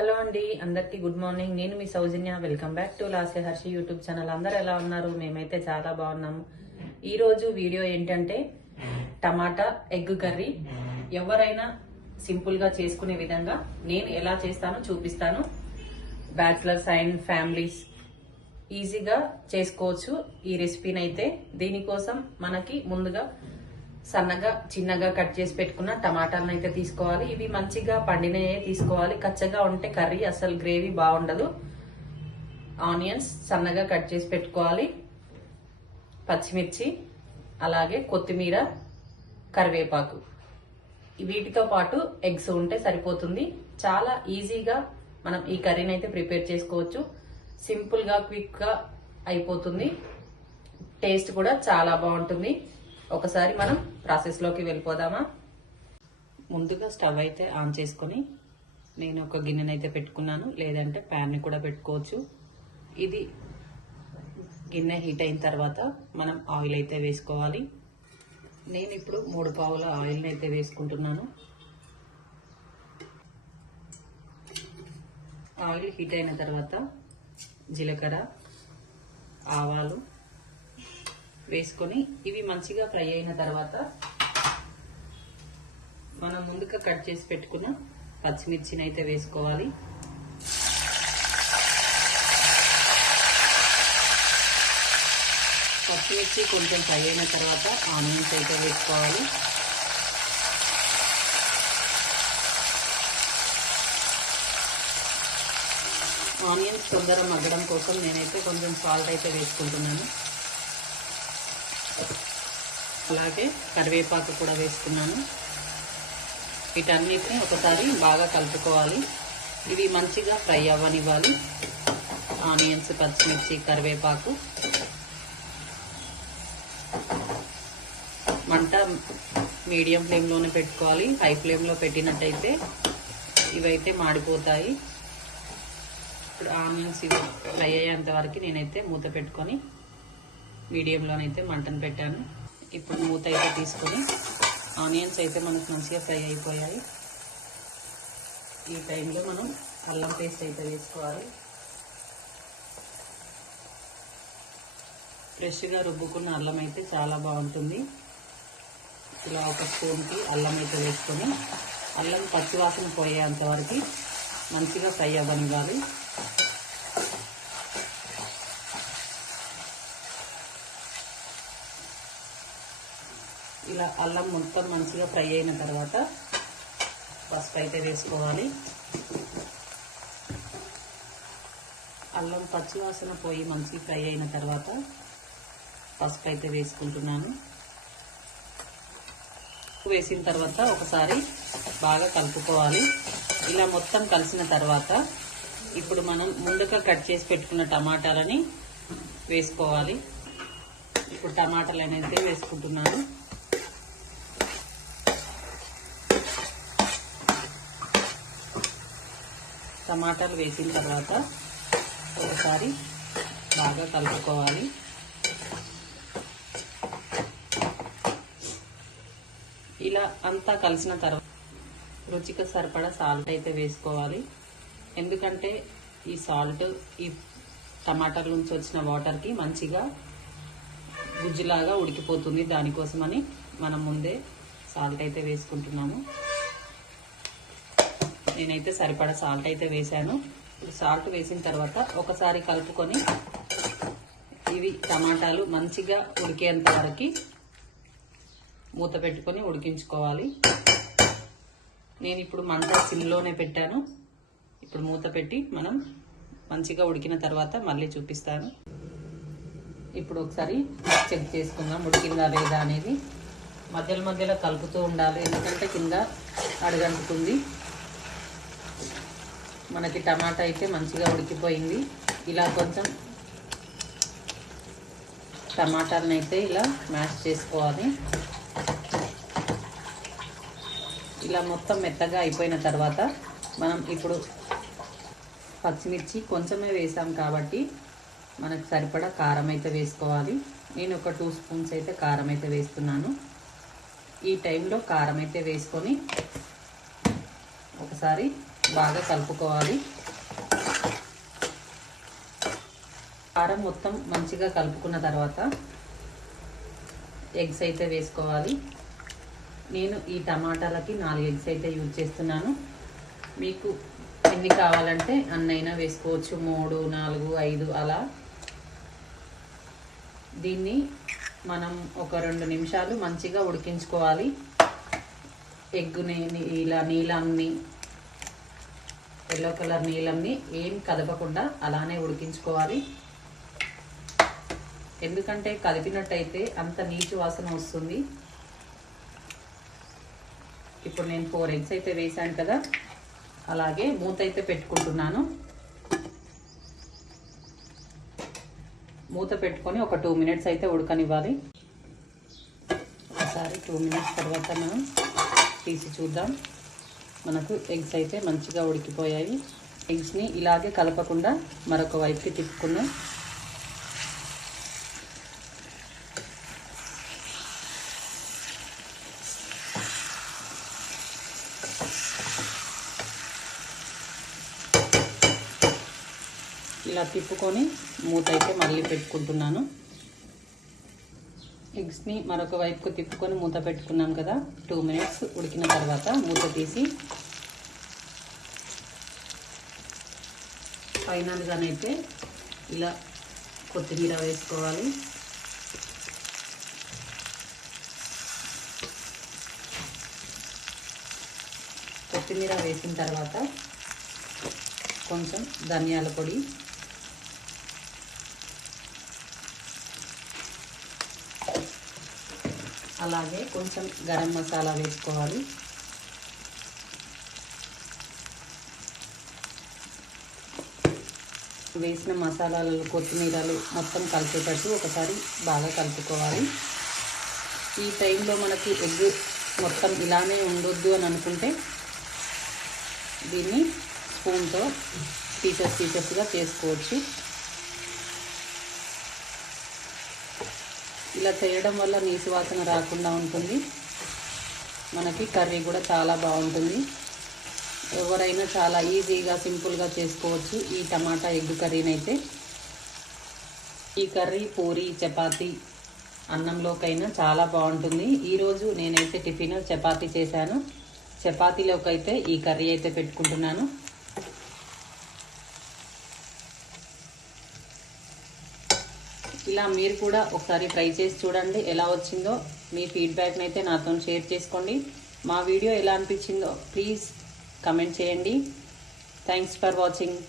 Hello అండి, అందరికీ good morning. నేను మీ Soujanya. Welcome back to Lasya Harshi YouTube channel. అందరు ఎలా ఉన్నారు? మేమైతే చాలా బాగున్నాము. ఈరోజు వీడియో ఏంటంటే టమాటా ఎగ్ కర్రీ. ఎవరైనా సింపుల్గా చేసుకునే విధంగా నేను ఎలా చేస్తానో చూపిస్తాను. బ్యాచిలర్స్ అండ్ ఫ్యామిలీస్ ఈజీగా చేసుకోవచ్చు ఈ రెసిపీని అయితే. దీనికోసం మనకి ముందుగా సన్నగా చిన్నగా కట్ చేసి పెట్టుకున్న టమాటాలను అయితే తీసుకోవాలి. ఇవి మంచిగా పండినయే తీసుకోవాలి. కచ్చగా ఉంటే కర్రీ అసలు గ్రేవీ బాగుండదు. ఆనియన్స్ సన్నగా కట్ చేసి పెట్టుకోవాలి. పచ్చిమిర్చి, అలాగే కొత్తిమీర, కరివేపాకు. వీటితో పాటు ఎగ్స్ ఉంటే సరిపోతుంది. చాలా ఈజీగా మనం ఈ కర్రీని అయితే ప్రిపేర్ చేసుకోవచ్చు. సింపుల్గా క్విక్గా అయిపోతుంది. టేస్ట్ కూడా చాలా బాగుంటుంది. ఒకసారి మనం ప్రాసెస్లోకి వెళ్ళిపోదామా? ముందుగా స్టవ్ అయితే ఆన్ చేసుకొని నేను ఒక గిన్నెనైతే పెట్టుకున్నాను, లేదంటే ప్యాన్ని కూడా పెట్టుకోవచ్చు. ఇది గిన్నె హీట్ అయిన తర్వాత మనం ఆయిల్ అయితే వేసుకోవాలి. నేను ఇప్పుడు 3 పావుల ఆయిల్ని అయితే వేసుకుంటున్నాను. ఆయిల్ హీట్ అయిన తర్వాత జీలకర్ర, ఆవాలు వేసుకొని ఇవి మంచిగా ఫ్రై అయిన తర్వాత మనం ముందుగా కట్ చేసి పెట్టుకున్న పచ్చిమిర్చిని అయితే వేసుకోవాలి. పచ్చిమిర్చి కొంచెం ఫ్రై అయిన తర్వాత ఆనియన్స్ అయితే వేసుకోవాలి. ఆనియన్స్ తొందరగా మగ్గడం కోసం నేనైతే కొంచెం సాల్ట్ అయితే వేసుకుంటున్నాను. అలాగే కరివేపాకు కూడా వేసుకున్నాను. వీటన్నిటిని ఒకసారి బాగా కలుపుకోవాలి. ఇవి మంచిగా ఫ్రై అవ్వనివ్వాలి. ఆనియన్స్, పచ్చిమిర్చి, కరివేపాకు. మంట మీడియం ఫ్లేమ్లోనే పెట్టుకోవాలి. హై ఫ్లేమ్లో పెట్టినట్టయితే ఇవైతే మాడిపోతాయి. ఇప్పుడు ఆనియన్స్ ఇవి ఫ్రై అయ్యేంత వరకు నేనైతే మూత పెట్టుకొని మీడియంలోనైతే మంటను పెట్టాను. ఇప్పుడు మూత అయితే తీసుకొని ఆనియన్స్ అయితే మనకు మంచిగా ఫ్రై అయిపోయాయి. ఈ టైంలో మనం అల్లం పేస్ట్ అయితే వేసుకోవాలి. ఫ్రెష్గా రుబ్బుకున్న అల్లం అయితే చాలా బాగుంటుంది. ఇలా ఒక స్పూన్కి అల్లం అయితే వేసుకొని అల్లం పచ్చివాసన పోయేంత వరకు మంచిగా ఫ్రై అవ్వనివ్వాలి. ఇలా అల్లం మొత్తం మంచిగా ఫ్రై అయిన తర్వాత పసుపు అయితే వేసుకోవాలి. అల్లం పచ్చివాసన పోయి మంచిగా ఫ్రై అయిన తర్వాత పసుపు అయితే వేసుకుంటున్నాను. వేసిన తర్వాత ఒకసారి బాగా కలుపుకోవాలి. ఇలా మొత్తం కలిసిన తర్వాత ఇప్పుడు మనం ముందుగా కట్ చేసి పెట్టుకున్న టమాటాలని వేసుకోవాలి. ఇప్పుడు టమాటాలు అనేది వేసుకుంటున్నాను. టమాటాలు వేసిన తర్వాత ఒకసారి బాగా కలుపుకోవాలి. ఇలా అంతా కలిసిన తర్వాత రుచికి సరిపడా సాల్ట్ అయితే వేసుకోవాలి. ఎందుకంటే ఈ సాల్ట్ ఈ టమాటాల నుంచి వచ్చిన వాటర్కి మంచిగా గుజ్జులాగా ఉడికిపోతుంది. దానికోసమని మనం ముందే సాల్ట్ అయితే వేసుకుంటున్నాము. నేనైతే సరిపడా సాల్ట్ అయితే వేసాను. సాల్ట్ వేసిన తర్వాత ఒకసారి కలుపుకొని ఇవి టమాటాలు మంచిగా ఉడికేంత వరకు మూత పెట్టుకొని ఉడికించుకోవాలి. నేను ఇప్పుడు మంట సిమ్లోనే పెట్టాను. ఇప్పుడు మూత పెట్టి మనం మంచిగా ఉడికిన తర్వాత మళ్ళీ చూపిస్తాను. ఇప్పుడు ఒకసారి చెక్ చేసుకుందాం ఉడికిందా లేదా అనేది. మధ్యలో కలుపుతూ ఉండాలి, ఎందుకంటే కింద అడుగంటుతుంది. మనకి టమాటా అయితే మంచిగా ఉడికిపోయింది. ఇలా కొంచెం టమాటాలను అయితే ఇలా మ్యాష్ చేసుకోవాలి. ఇలా మొత్తం మెత్తగా అయిపోయిన తర్వాత మనం ఇప్పుడు పచ్చిమిర్చి కొంచెమే వేసాం కాబట్టి మనకు సరిపడా కారం అయితే వేసుకోవాలి. నేను ఒక 2 స్పూన్స్ అయితే కారం అయితే వేస్తున్నాను. ఈ టైంలో కారం అయితే వేసుకొని ఒకసారి బాగా కలుపుకోవాలి. కారం మొత్తం మంచిగా కలుపుకున్న తర్వాత ఎగ్స్ అయితే వేసుకోవాలి. నేను ఈ టమాటాలకి 4 ఎగ్స్ అయితే యూజ్ చేస్తున్నాను. మీకు ఎన్ని కావాలంటే అన్నైనా వేసుకోవచ్చు, 3, 4, 5 అలా. దీన్ని మనం ఒక 2 నిమిషాలు మంచిగా ఉడికించుకోవాలి. ఎగ్గుని ఇలా నీలంని, ఎల్లో కలర్ నీలంని ఏం కదపకుండా అలానే ఉడికించుకోవాలి. ఎందుకంటే కదిపినట్టయితే అంత నీచు వాసన వస్తుంది. ఇప్పుడు నేను 4 ఎగ్స్ అయితే వేసాను కదా, అలాగే మూత అయితే పెట్టుకుంటున్నాను. మూత పెట్టుకొని ఒక 2 మినిట్స్ అయితే ఉడకనివ్వాలి. ఒకసారి 2 మినిట్స్ తర్వాత మనం తీసి చూద్దాం. మనకు ఎగ్స్ అయితే మంచిగా ఉడికిపోయాయి. ఎగ్స్ని ఇలాగే కలపకుండా మరొక వైపుకి తిప్పుకున్నాం. ఇలా తిప్పుకొని మూత అయితే మళ్ళీ పెట్టుకుంటున్నాను. ఎగ్స్ని మరొక వైపుకు తిప్పుకొని మూత పెట్టుకున్నాం కదా. 2 మినిట్స్ ఉడికిన తర్వాత మూత తీసి ఫైనల్గానైతే ఇలా కొత్తిమీర వేసుకోవాలి. కొత్తిమీర వేసిన తర్వాత కొంచెం ధనియాల పొడి, అలాగే కొంచెం గరం మసాలా వేసుకోవాలి. వేసిన మసాలాలు, కొత్తిమీరలు మొత్తం కలిపేటట్టు ఒకసారి బాగా కలుపుకోవాలి. ఈ టైంలో మనకి ఎగ్ మొత్తం ఇలానే ఉండొద్దు అని అనుకుంటే దీన్ని స్పూన్తో పీసెస్గా చేసుకోవచ్చు. ఇలా చేయడం వల్ల నీసు వాసన రాకుండా ఉంటుంది. మనకి కర్రీ కూడా చాలా బాగుంటుంది. ఎవరైనా చాలా ఈజీగా సింపుల్గా చేసుకోవచ్చు ఈ టమాటా ఎగ్ కర్రీనైతే. ఈ కర్రీ పూరి, చపాతీ, అన్నంలోకైనా చాలా బాగుంటుంది. ఈరోజు నేనైతే టిఫిన్ చపాతీ చేశాను. చపాతీలోకి అయితే ఈ కర్రీ అయితే పెట్టుకుంటున్నాను. ఇలా మీరు కూడా ఒకసారి ట్రై చేసి చూడండి ఎలా వచ్చిందో. మీ ఫీడ్బ్యాక్ని అయితే నాతో షేర్ చేసుకోండి. మా వీడియో ఎలా అనిపించిందో ప్లీజ్ కమెంట్ చేయండి. Thanks for watching.